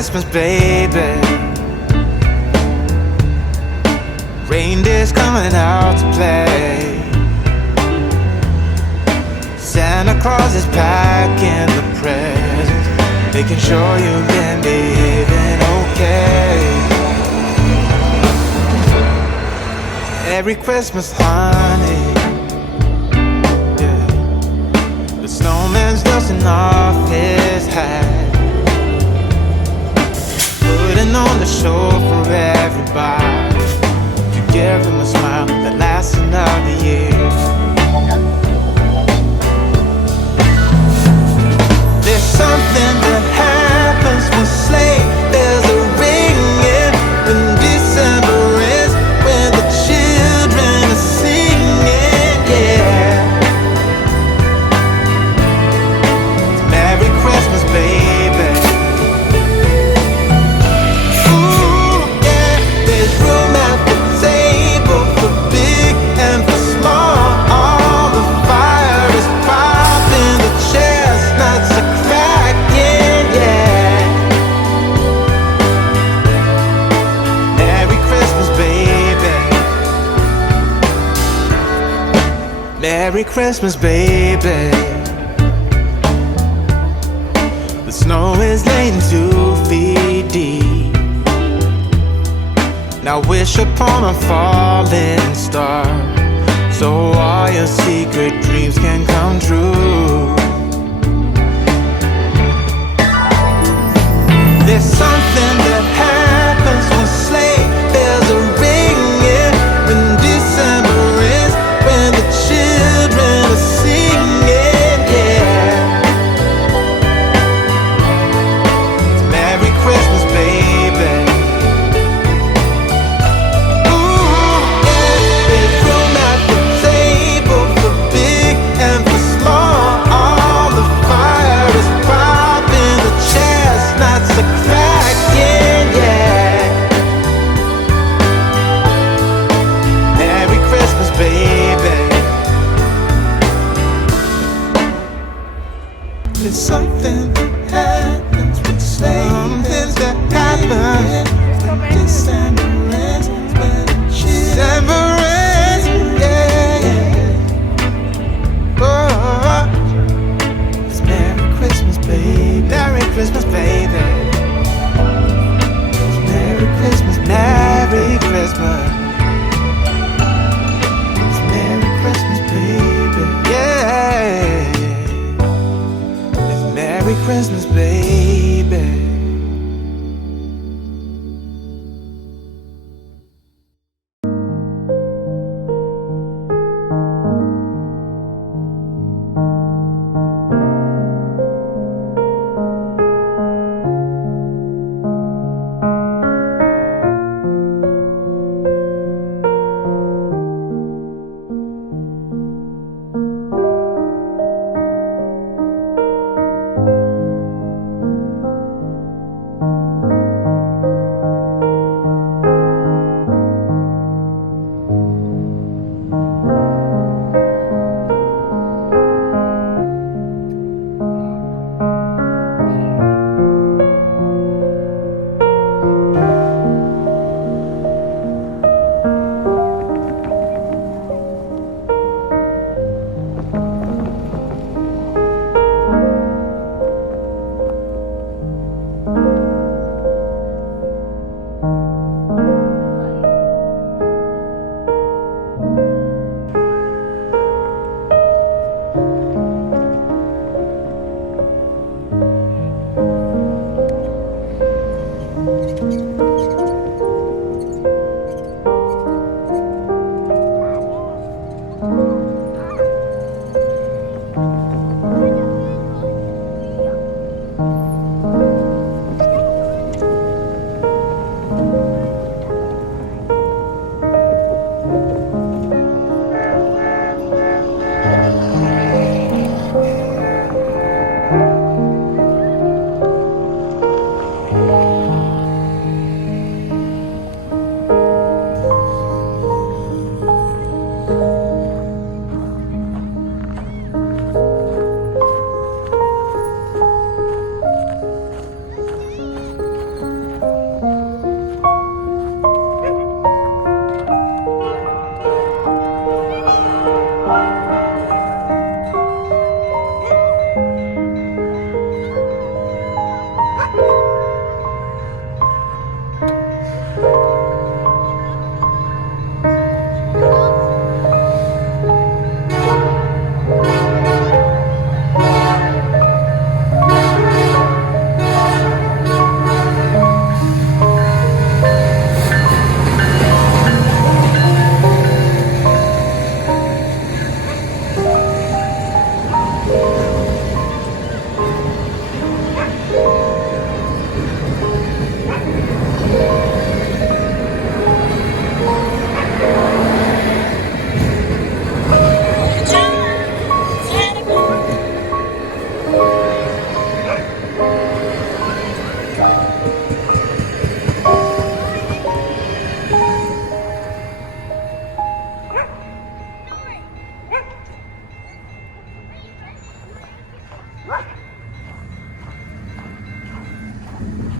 Christmas, baby. Reindeer's coming out to play. Santa Claus is packing the presents, making sure you've been behaving okay. Every Christmas, honey, yeah, the snowman's dusting off his hat, putting on the show for everybody, to give him a smile that lasts another year. There's something that happens when sleigh bells are ringing, when December ends, when the children are singing, yeah. It's Merry Christmas, baby. Ooh, yeah, there's room at the table for big and for small. All the fire is popping, the chestnuts are cracking, yeah. Merry Christmas, baby. Merry Christmas, baby. The snow is laying 2 feet deep. Now wish upon a falling star, so all your secret dreams can come true. There's something that happens when sleigh bells are ringing, when December ends, when the children are singing, yeah. It's Merry Christmas, baby. Ooh, yeah, there's room at the table for big and for small. All the fire is popping, the chestnuts are cracking, yeah. Merry Christmas, baby. There's something that happens when sleigh bells that happen. December ends, when December ends, yeah. Oh, it's Merry Christmas, baby. Merry Christmas, baby. It's Merry Christmas, Merry Christmas. It's Merry Christmas, baby. Yeah. It's Merry Christmas, baby.